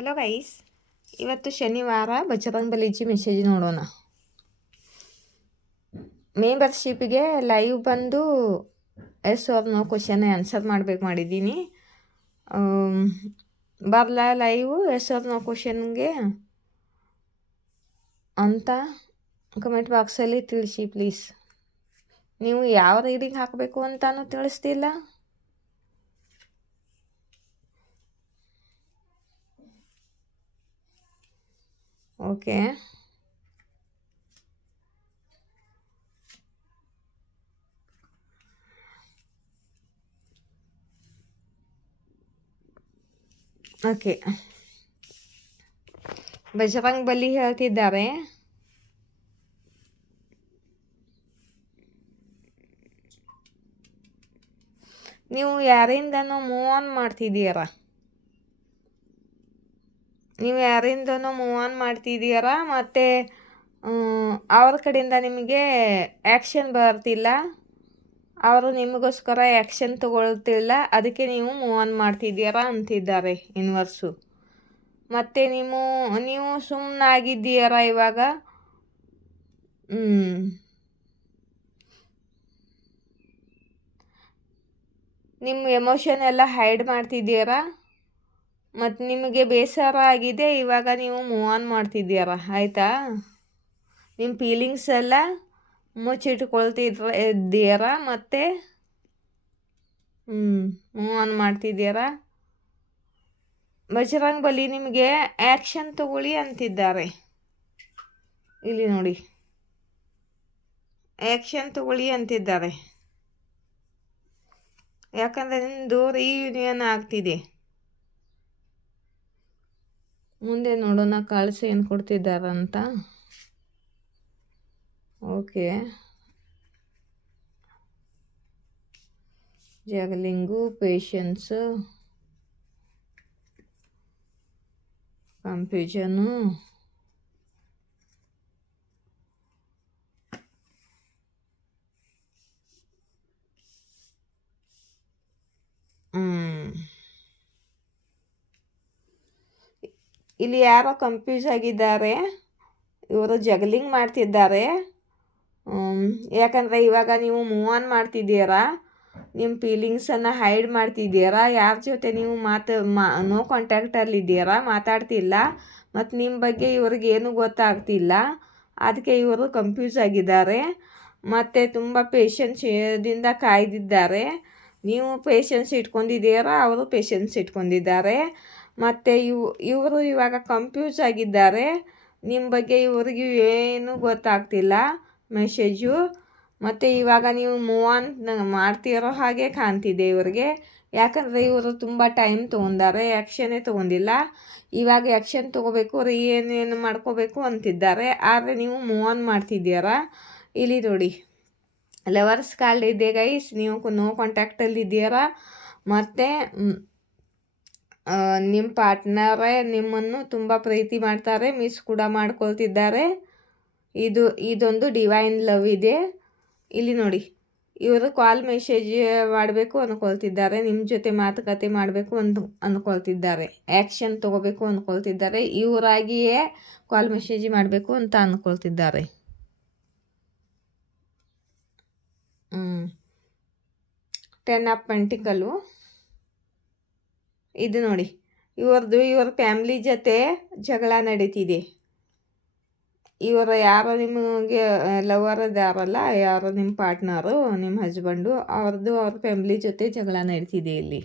Hello guys, ಇವತ್ತು ಶನಿವಾರ Bajrangbali message ನೋಡೋಣ. ಮೆಂಬರ್ಶಿಪ್ಗೆ ಲೈವ್ ಬಂದು yes or no question answer ಮಾಡಬೇಕು ಮಾಡಿದ್ದೀನಿ. ಬರಲ್ಲ ಲೈವ್ ಎಸ್ ಆರ್ ನೋ ಕ್ವಶನ್ಗೆ ಅಂತ ಕಮೆಂಟ್ ಬಾಕ್ಸಲ್ಲಿ ತಿಳಿಸಿ ಪ್ಲೀಸ್. ನೀವು ಯಾವ ರೀಡಿಂಗ್ ಹಾಕಬೇಕು ಅಂತಾನು ತಿಳಿಸ್ತಿಲ್ಲ. Okay, okay. ಬಜರಂಗಬಲಿ ಹೇಳ್ತಿದ್ದಾರೆ, ನೀವು ಯಾರಿಂದನೂ ಮೂವ್ ಆನ್ ಮಾಡ್ತಿದ್ದೀರಾ, ಮತ್ತು ಅವ್ರ ಕಡೆಯಿಂದ ನಿಮಗೆ ಆ್ಯಕ್ಷನ್ ಬರ್ತಿಲ್ಲ, ಅವರು ನಿಮಗೋಸ್ಕರ ಆ್ಯಕ್ಷನ್ ತಗೊಳ್ತಿಲ್ಲ, ಅದಕ್ಕೆ ನೀವು ಮೂವ್ ಆನ್ ಮಾಡ್ತಿದ್ದೀರಾ ಅಂತಿದ್ದಾರೆ ಯೂನಿವರ್ಸು. ಮತ್ತು ನೀವು ಸುಮ್ಮನಾಗಿದ್ದೀರಾ ಇವಾಗ. ನಿಮ್ಮ ಎಮೋಷನ್ ಎಲ್ಲ ಹೈಡ್ ಮಾಡ್ತಿದ್ದೀರಾ ಮತ್ತು ನಿಮಗೆ ಬೇಸರ ಆಗಿದೆ. ಇವಾಗ ನೀವು ಮೂವ್ ಆನ್ ಮಾಡ್ತಿದ್ದೀರಾ, ಆಯಿತಾ? ನಿಮ್ಮ ಫೀಲಿಂಗ್ಸ್ ಎಲ್ಲ ಮುಚ್ಚಿಟ್ಕೊಳ್ತಿದ್ದೀರಾ ಮತ್ತು ಮೂವ್ ಆನ್ ಮಾಡ್ತಿದ್ದೀರಾ. ಬಜರಂಗಬಲಿ ನಿಮಗೆ ಆ್ಯಕ್ಷನ್ ತಗೊಳ್ಳಿ ಅಂತಿದ್ದಾರೆ. ಇಲ್ಲಿ ನೋಡಿ, ಆ್ಯಕ್ಷನ್ ತಗೊಳ್ಳಿ ಅಂತಿದ್ದಾರೆ. ಯಾಕಂದರೆ ನಿಮ್ಮದು ರಿಯೂನಿಯನ್ ಆಗ್ತಿದೆ. ಮುಂದೆ ನೋಡೋಣ ಕಾಲ್ಸ್ ಏನು ಕೊಡ್ತಿದ್ದಾರಂತ. ಓಕೆ, ಜಗಲಿಂಗು, ಪೇಷನ್ಸು, ಕನ್ಫ್ಯೂಷನು, ಇಲ್ಲಿ ಯಾರೋ ಕನ್ಫ್ಯೂಸ್ ಆಗಿದ್ದಾರೆ. ಇವರು ಜಗಲಿಂಗ್ ಮಾಡ್ತಿದ್ದಾರೆ. ಯಾಕಂದರೆ ಇವಾಗ ನೀವು ಮೂವ್ ಆನ್ ಮಾಡ್ತಿದ್ದೀರಾ, ನಿಮ್ಮ ಫೀಲಿಂಗ್ಸನ್ನು ಹೈಡ್ ಮಾಡ್ತಿದ್ದೀರಾ. ಯಾರ ಜೊತೆ ನೀವು ನೋ ಕಾಂಟ್ಯಾಕ್ಟಲ್ಲಿದ್ದೀರಾ, ಮಾತಾಡ್ತಿಲ್ಲ, ಮತ್ತು ನಿಮ್ಮ ಬಗ್ಗೆ ಇವ್ರಿಗೇನು ಗೊತ್ತಾಗ್ತಿಲ್ಲ. ಅದಕ್ಕೆ ಇವರು ಕನ್ಫ್ಯೂಸ್ ಆಗಿದ್ದಾರೆ ಮತ್ತು ತುಂಬ ಪೇಷನ್ಸ್ದಿಂದ ಕಾಯ್ದಿದ್ದಾರೆ. ನೀವು ಪೇಷನ್ಸ್ ಇಟ್ಕೊಂಡಿದ್ದೀರಾ, ಅವರು ಪೇಷನ್ಸ್ ಇಟ್ಕೊಂಡಿದ್ದಾರೆ. ಮತ್ತು ಇವರು ಇವಾಗ ಕನ್ಫ್ಯೂಸ್ ಆಗಿದ್ದಾರೆ. ನಿಮ್ಮ ಬಗ್ಗೆ ಇವ್ರಿಗೆ ಏನೂ ಗೊತ್ತಾಗ್ತಿಲ್ಲ ಮೆಸೇಜು. ಮತ್ತು ಇವಾಗ ನೀವು ಮೂವ್ ಆನ್ ಮಾಡ್ತಿರೋ ಹಾಗೆ ಕಾಣ್ತಿದೆ ಇವ್ರಿಗೆ. ಯಾಕಂದರೆ ಇವರು ತುಂಬ ಟೈಮ್ ತೊಗೊಂಡಾರೆ, ಆ್ಯಕ್ಷನ್ನೇ ತೊಗೊಂಡಿಲ್ಲ. ಇವಾಗ ಆ್ಯಕ್ಷನ್ ತೊಗೋಬೇಕು, ಏನೇನು ಮಾಡ್ಕೋಬೇಕು ಅಂತಿದ್ದಾರೆ. ಆದರೆ ನೀವು ಮೂವ್ ಆನ್ ಮಾಡ್ತಿದ್ದೀರಾ. ಇಲ್ಲಿ ನೋಡಿ, ಲವರ್ಸ್ ಕಾರ್ಡ್ ಇದೆ ಗೈಸ್. ನೀವು ನೋ ಕಾಂಟ್ಯಾಕ್ಟಲ್ಲಿದ್ದೀರಾ ಮತ್ತು ನಿಮ್ಮ ಪಾರ್ಟ್ನರೇ ನಿಮ್ಮನ್ನು ತುಂಬ ಪ್ರೀತಿ ಮಾಡ್ತಾರೆ, ಮಿಸ್ ಕೂಡ ಮಾಡ್ಕೊಳ್ತಿದ್ದಾರೆ. ಇದೊಂದು ಡಿವೈನ್ ಲವ್ ಇದೆ. ಇಲ್ಲಿ ನೋಡಿ, ಇವರು ಕಾಲ್ ಮೆಸೇಜ್ ಮಾಡಬೇಕು ಅಂದ್ಕೊಳ್ತಿದ್ದಾರೆ, ನಿಮ್ಮ ಜೊತೆ ಮಾತುಕತೆ ಮಾಡಬೇಕು ಅಂದ್ಕೊಳ್ತಿದ್ದಾರೆ, ಆ್ಯಕ್ಷನ್ ತೊಗೋಬೇಕು ಅಂದ್ಕೊಳ್ತಿದ್ದಾರೆ. ಇವರಾಗಿಯೇ ಕಾಲ್ ಮೆಸೇಜ್ ಮಾಡಬೇಕು ಅಂತ ಅಂದ್ಕೊಳ್ತಿದ್ದಾರೆ. 10 ಆಫ್ ಪೆಂಟಿಕಲ್ಲು ಇದು ನೋಡಿ, ಇವ್ರ ಫ್ಯಾಮ್ಲಿ ಜೊತೆ ಜಗಳ ನಡೀತಿದೆ. ಇವರು ಯಾರೋ ನಿಮಗೆ ಲವರ್ ಇದಾರಲ್ಲ, ಯಾರೋ ನಿಮ್ಮ ಪಾರ್ಟ್ನರು, ನಿಮ್ಮ ಹಸ್ಬೆಂಡು, ಅವ್ರ ಫ್ಯಾಮ್ಲಿ ಜೊತೆ ಜಗಳ ನಡೀತಿದೆ ಇಲ್ಲಿ.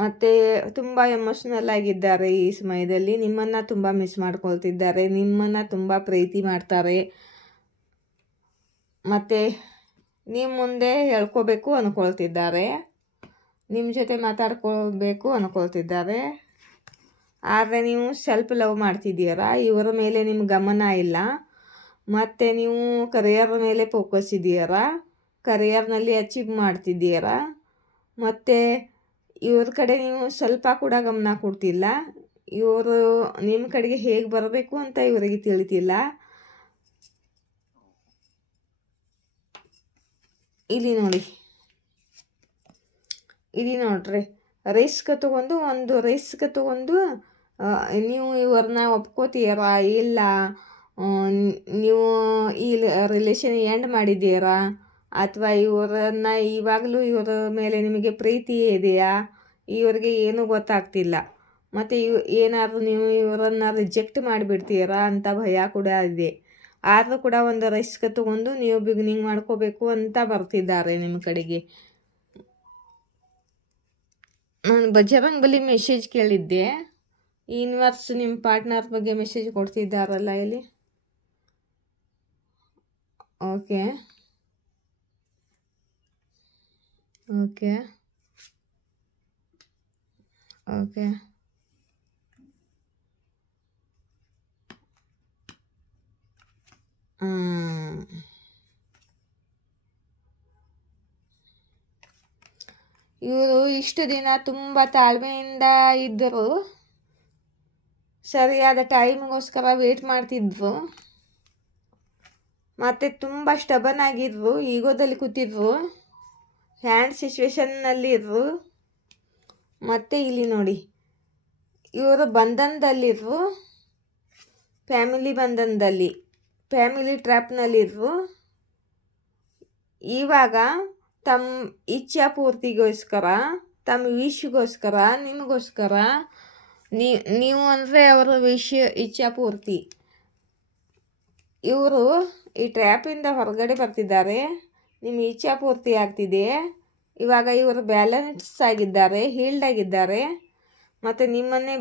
ಮತ್ತು ತುಂಬ ಎಮೋಷ್ನಲ್ ಆಗಿದ್ದಾರೆ ಈ ಸಮಯದಲ್ಲಿ. ನಿಮ್ಮನ್ನು ತುಂಬ ಮಿಸ್ ಮಾಡ್ಕೊಳ್ತಿದ್ದಾರೆ, ನಿಮ್ಮನ್ನು ತುಂಬ ಪ್ರೀತಿ ಮಾಡ್ತಾರೆ. ಮತ್ತು ನಿಮ್ಮ ಮುಂದೆ ಹೇಳ್ಕೋಬೇಕು ಅಂದ್ಕೊಳ್ತಿದ್ದಾರೆ, ನಿಮ್ಮ ಜೊತೆ ಮಾತಾಡ್ಕೊಳ್ಬೇಕು ಅಂದ್ಕೊಳ್ತಿದ್ದಾರೆ. ಆದರೆ ನೀವು ಸೆಲ್ಫ್ ಲವ್ ಮಾಡ್ತಿದ್ದೀರಾ, ಇವರ ಮೇಲೆ ನಿಮ್ಮ ಗಮನ ಇಲ್ಲ. ಮತ್ತು ನೀವು ಕರಿಯರ್ ಮೇಲೆ ಫೋಕಸ್ ಇದ್ದೀರಾ, ಕರಿಯರ್ನಲ್ಲಿ ಅಚೀವ್ ಮಾಡ್ತಿದ್ದೀರಾ. ಮತ್ತು ಇವ್ರ ಕಡೆ ನೀವು ಸ್ವಲ್ಪ ಕೂಡ ಗಮನ ಕೊಡ್ತಿಲ್ಲ. ಇವರು ನಿಮ್ಮ ಕಡೆಗೆ ಹೇಗೆ ಬರಬೇಕು ಅಂತ ಇವರಿಗೆ ತಿಳಿತಿಲ್ಲ. ಇಲ್ಲಿ ನೋಡಿ, ಇಲ್ಲಿ ನೋಡ್ರಿ, ರಿಸ್ಕ್ ತೊಗೊಂಡು ನೀವು ಇವ್ರನ್ನ ಒಪ್ಕೋತೀರಾ ಇಲ್ಲ, ನೀವು ಈ ರಿಲೇಷನ್ ಎಂಡ್ ಮಾಡಿದ್ದೀರಾ, ಅಥವಾ ಇವರನ್ನು ಇವಾಗಲೂ ಇವರ ಮೇಲೆ ನಿಮಗೆ ಪ್ರೀತಿ ಇದೆಯಾ, ಇವ್ರಿಗೆ ಏನೂ ಗೊತ್ತಾಗ್ತಿಲ್ಲ. ಮತ್ತು ಏನಾದರೂ ನೀವು ಇವರನ್ನು ರಿಜೆಕ್ಟ್ ಮಾಡಿಬಿಡ್ತೀರಾ ಅಂತ ಭಯ ಕೂಡ ಇದೆ. ಆದರೂ ಕೂಡ ಒಂದು ರಿಸ್ಕ್ ತೊಗೊಂಡು ನೀವು ಬಿಗಿನಿಂಗ್ ಮಾಡ್ಕೋಬೇಕು ಅಂತ ಬರ್ತಿದ್ದಾರೆ ನಿಮ್ಮ ಕಡೆಗೆ. ನಾನು ಬಜರಂಗ್ ಬಲಿ ಮೆಸೇಜ್ ಕೇಳಿದ್ದೆ. ಯೂನಿವರ್ಸ್ ನಿಮ್ಮ ಪಾರ್ಟ್ನರ್ ಬಗ್ಗೆ ಮೆಸೇಜ್ ಕೊಡ್ತಿದ್ದಾರಲ್ಲ ಇಲ್ಲಿ. ಓಕೆ ಓಕೆ ಓಕೆ ಇವರು ಇಷ್ಟು ದಿನ ತುಂಬ ತಾಳ್ಮೆಯಿಂದ ಇದ್ದರು, ಸರಿಯಾದ ಟೈಮಿಗೋಸ್ಕರ ವೇಟ್ ಮಾಡ್ತಿದ್ರು, ಮತ್ತು ತುಂಬ ಸ್ಟಬನ್ ಆಗಿದ್ರು, ಈಗೋದಲ್ಲಿ ಕೂತಿದ್ರು, ಹ್ಯಾಂಡ್ ಸಿಚುವೇಶನ್ನಲ್ಲಿದ್ರು. ಮತ್ತು ಇಲ್ಲಿ ನೋಡಿ, ಇವರು ಬಂಧನದಲ್ಲಿದ್ರು, ಫ್ಯಾಮಿಲಿ ಟ್ರ್ಯಾಪ್ನಲ್ಲಿದ್ರು. ಇವಾಗ ತಮ್ಮ ಇಚ್ಛಾ ಪೂರ್ತಿಗೋಸ್ಕರ, ತಮ್ಮ ವಿಶ್ಗೋಸ್ಕರ, ನಿಮಗೋಸ್ಕರ, ನೀವು ಅಂದರೆ ಅವರ ಇಚ್ಛಾ ಪೂರ್ತಿ, ಇವರು ಈ ಟ್ರ್ಯಾಪಿಂದ ಹೊರಗಡೆ ಬರ್ತಿದ್ದಾರೆ. ನಿಮ್ಮ ಇಚ್ಛಾ ಪೂರ್ತಿ ಆಗ್ತಿದೆ. ಇವಾಗ ಇವರು ಬ್ಯಾಲೆನ್ಸ್ ಆಗಿದ್ದಾರೆ, ಹೀಲ್ಡ್ ಆಗಿದ್ದಾರೆ. ಮತ್ತು ನಿಮ್ಮನ್ನು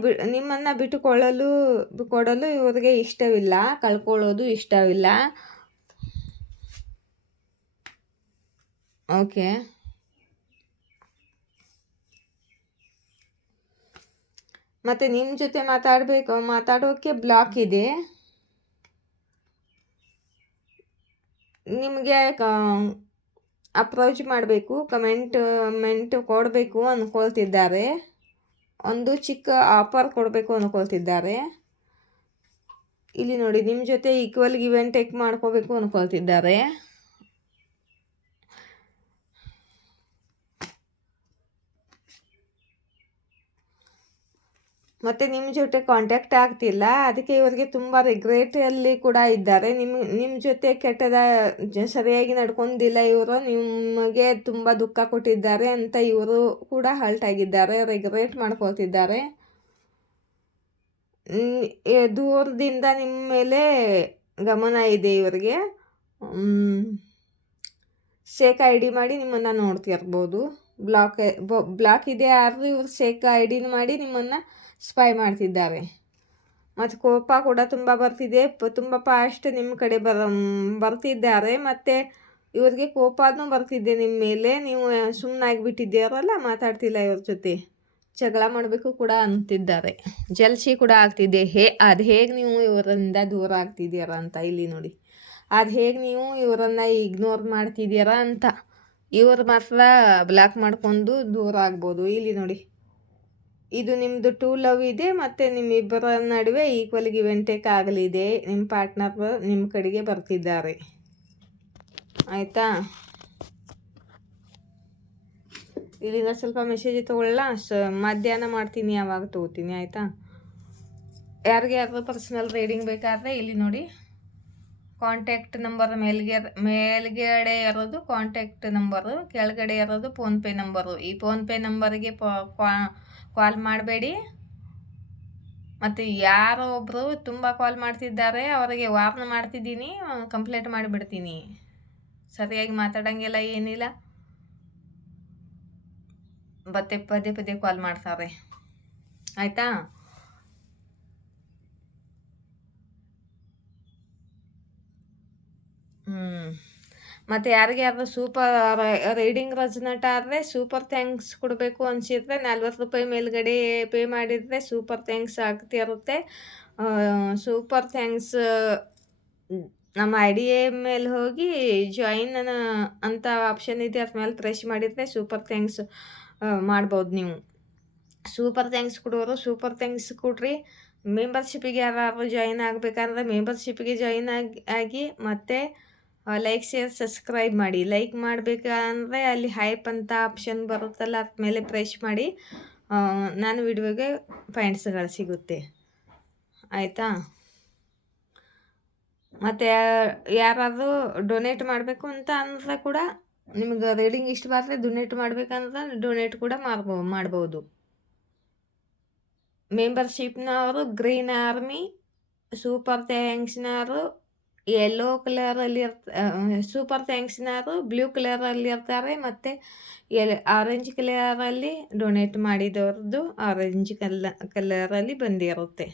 ಕೊಡಲು ಇವರಿಗೆ ಇಷ್ಟವಿಲ್ಲ, ಕಳ್ಕೊಳ್ಳೋದು ಇಷ್ಟವಿಲ್ಲ. ಓಕೆ, ಮತ್ತು ನಿಮ್ಮ ಜೊತೆ ಮಾತಾಡೋಕ್ಕೆ ಬ್ಲಾಕ್ ಇದೆ. ನಿಮಗೆ ಅಪ್ರೋಚ್ ಮಾಡಬೇಕು, ಕಮೆಂಟ್ ಕೊಡಬೇಕು ಅಂದ್ಕೊಳ್ತಿದ್ದಾರೆ. ಒಂದು ಚಿಕ್ಕ ಆಫರ್ ಕೊಡಬೇಕು ಅಂದ್ಕೊಳ್ತಿದ್ದಾರೆ. ಇಲ್ಲಿ ನೋಡಿ, ನಿಮ್ಮ ಜೊತೆ ಈಕ್ವಲ್ ಗಿವ್ ಆ್ಯಂಡ್ ಟೇಕ್ ಮಾಡ್ಕೋಬೇಕು ಅಂದ್ಕೊಳ್ತಿದ್ದಾರೆ. ಮತ್ತು ನಿಮ್ಮ ಜೊತೆ ಕಾಂಟ್ಯಾಕ್ಟ್ ಆಗ್ತಿಲ್ಲ, ಅದಕ್ಕೆ ಇವರಿಗೆ ತುಂಬ ರಿಗ್ರೆಟಲ್ಲಿ ಕೂಡ ಇದ್ದಾರೆ. ನಿಮ್ಮ ಜೊತೆ ಸರಿಯಾಗಿ ನಡ್ಕೊಂಡಿಲ್ಲ ಇವರು, ನಿಮಗೆ ತುಂಬ ದುಃಖ ಕೊಟ್ಟಿದ್ದಾರೆ ಅಂತ ಇವರು ಕೂಡ ಹರ್ಟ್ ಆಗಿದ್ದಾರೆ, ರಿಗ್ರೆಟ್ ಮಾಡ್ಕೊಳ್ತಿದ್ದಾರೆ. ದೂರದಿಂದ ನಿಮ್ಮ ಮೇಲೆ ಗಮನ ಇದೆ ಇವರಿಗೆ. ಸೇಕ್ ಐ ಡಿ ಮಾಡಿ ನಿಮ್ಮನ್ನು ನೋಡ್ತಿರ್ಬೋದು. ಬ್ಲಾಕ್ ಇದೆ, ಆದರೂ ಇವರು ಸೇಕ್ ಐ ಡಿನ ಮಾಡಿ ನಿಮ್ಮನ್ನು ಸ್ಪೈ ಮಾಡ್ತಿದ್ದಾರೆ. ಮತ್ತು ಕೋಪ ಕೂಡ ತುಂಬ ಬರ್ತಿದೆ, ತುಂಬ ಫಾಸ್ಟ್ ನಿಮ್ಮ ಕಡೆ ಬರ್ತಿದ್ದಾರೆ. ಮತ್ತು ಇವ್ರಿಗೆ ಕೋಪನೂ ಬರ್ತಿದ್ದೆ ನಿಮ್ಮ ಮೇಲೆ. ನೀವು ಸುಮ್ಮನಾಗಿಬಿಟ್ಟಿದ್ದೀರಲ್ಲ, ಮಾತಾಡ್ತಿಲ್ಲ ಇವ್ರ ಜೊತೆ, ಜಗಳ ಮಾಡಬೇಕು ಕೂಡ ಅಂತಿದ್ದಾರೆ. ಜಲ್ಸಿ ಕೂಡ ಆಗ್ತಿದೆ. ಅದು ಹೇಗೆ ನೀವು ಇವರಿಂದ ದೂರ ಆಗ್ತಿದ್ದೀರಾ ಅಂತ ಇಲ್ಲಿ ನೋಡಿ. ಅದು ಹೇಗೆ ನೀವು ಇವರನ್ನು ಇಗ್ನೋರ್ ಮಾಡ್ತಿದ್ದೀರಾ ಅಂತ. ಇವ್ರು ಮಾತ್ರ ಬ್ಲಾಕ್ ಮಾಡ್ಕೊಂಡು ದೂರ ಆಗ್ಬೋದು. ಇಲ್ಲಿ ನೋಡಿ, ಇದು ನಿಮ್ಮದು ಟೂ ಲವ್ ಇದೆ, ಮತ್ತು ನಿಮ್ಮಿಬ್ಬರ ನಡುವೆ ಈಕ್ವಲ್ ಗಿವ್ ಆ್ಯಂಡ್ ಟೇಕ್ ಆಗಲಿದೆ. ನಿಮ್ಮ ಪಾರ್ಟ್ನರ್ ನಿಮ್ಮ ಕಡೆಗೆ ಬರ್ತಿದ್ದಾರೆ, ಆಯಿತಾ. ಇಲ್ಲಿಂದ ಸ್ವಲ್ಪ ಮೆಸೇಜ್ ತೊಗೊಳ್ಳ, ಮಧ್ಯಾಹ್ನ ಮಾಡ್ತೀನಿ, ಯಾವಾಗ ತೊಗೋತೀನಿ, ಆಯಿತಾ. ಯಾರಿಗಾದ್ರೂ ಪರ್ಸ್ನಲ್ ರೀಡಿಂಗ್ ಬೇಕಾದರೆ ಇಲ್ಲಿ ನೋಡಿ, ಕಾಂಟ್ಯಾಕ್ಟ್ ನಂಬರ್ ಮೇಲ್ಗಡೆ ಇರೋದು ಕಾಂಟ್ಯಾಕ್ಟ್ ನಂಬರು, ಕೆಳಗಡೆ ಇರೋದು ಫೋನ್ಪೇ ನಂಬರು. ಈ ಫೋನ್ಪೇ ನಂಬರಿಗೆ ಕಾಲ್ ಮಾಡಬೇಡಿ. ಮತ್ತು ಯಾರೋ ಒಬ್ಬರು ತುಂಬ ಕಾಲ್ ಮಾಡ್ತಿದ್ದಾರೆ, ಅವರಿಗೆ ವಾರ್ನ್ ಮಾಡ್ತಿದ್ದೀನಿ, ಕಂಪ್ಲೇಂಟ್ ಮಾಡಿಬಿಡ್ತೀನಿ. ಸರಿಯಾಗಿ ಮಾತಾಡೋಂಗಿಲ್ಲ, ಏನಿಲ್ಲ, ಪದೇ ಕಾಲ್ ಮಾಡ್ತಾರೆ, ಆಯಿತಾ. ಮತ್ತು ಯಾರಿಗಾದ್ರೂ ಸೂಪರ್ ರೀಡಿಂಗ್ ರೆಸನೇಟ್ ಆದರೆ ಸೂಪರ್ ಥ್ಯಾಂಕ್ಸ್ ಕೊಡಬೇಕು ಅನಿಸಿದ್ರೆ ₹40 ಮೇಲ್ಗಡೆ ಪೇ ಮಾಡಿದರೆ ಸೂಪರ್ ಥ್ಯಾಂಕ್ಸ್ ಆಗ್ತಿರುತ್ತೆ. ಸೂಪರ್ ಥ್ಯಾಂಕ್ಸ್ ನಮ್ಮ ಐ ಡಿ ಮೇಲೆ ಹೋಗಿ ಜಾಯಿನ್ ಅಂತ ಆಪ್ಷನ್ ಇದೆ, ಅದ್ರ ಮೇಲೆ ಪ್ರೆಸ್ ಮಾಡಿದರೆ ಸೂಪರ್ ಥ್ಯಾಂಕ್ಸ್ ಮಾಡ್ಬೋದು ನೀವು. ಸೂಪರ್ ಥ್ಯಾಂಕ್ಸ್ ಕೊಡೋರು ಸೂಪರ್ ಥ್ಯಾಂಕ್ಸ್ ಕೊಡ್ರಿ. ಮೆಂಬರ್ಶಿಪ್ಪಿಗೆ ಯಾರು ಜಾಯಿನ್ ಆಗಬೇಕಂದ್ರೆ ಮೆಂಬರ್ಶಿಪ್ಪಿಗೆ ಜಾಯಿನ್ ಆಗಿ ಮತ್ತು ಲೈಕ್ ಶೇರ್ ಸಬ್ಸ್ಕ್ರೈಬ್ ಮಾಡಿ. ಲೈಕ್ ಮಾಡಬೇಕಂದ್ರೆ ಅಲ್ಲಿ ಹೈಪ್ ಅಂತ ಆಪ್ಷನ್ ಬರುತ್ತಲ್ಲ, ಅದ್ರ ಮೇಲೆ ಪ್ರೆಸ್ ಮಾಡಿ. ನಾನು ವಿಡಿಯೋಗೆ ಪಾಯಿಂಟ್ಸ್ಗಳು ಸಿಗುತ್ತೆ, ಆಯಿತಾ. ಮತ್ತು ಯಾರಾದರೂ ಡೊನೇಟ್ ಮಾಡಬೇಕು ಅಂತ ಅಂದರೆ ಕೂಡ, ನಿಮ್ಗೆ ರೀಡಿಂಗ್ ಇಷ್ಟ ಬಂದರೆ ಡೊನೇಟ್ ಮಾಡಬೇಕಂದ್ರೆ ಡೊನೇಟ್ ಕೂಡ ಮಾಡ್ಬೋದು. ಮೆಂಬರ್ಶಿಪ್ನವರು ಗ್ರೀನ್ ಆರ್ಮಿ, ಸೂಪರ್ ಥ್ಯಾಂಕ್ಸ್ನವರು ಯೆಲ್ಲೋ ಕಲರಲ್ಲಿ ಸೂಪರ್ ಥ್ಯಾಂಕ್ಸ್ನವರು ಬ್ಲೂ ಕಲರಲ್ಲಿ ಇರ್ತಾರೆ, ಮತ್ತು ಆರೆಂಜ್ ಕಲರಲ್ಲಿ ಡೊನೇಟ್ ಮಾಡಿದವ್ರದ್ದು ಆರೆಂಜ್ ಕಲರಲ್ಲಿ ಬಂದಿರುತ್ತೆ.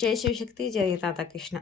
ಜೈ ಶಿವಶಕ್ತಿ, ಜೈ ರಾಧಾಕೃಷ್ಣ.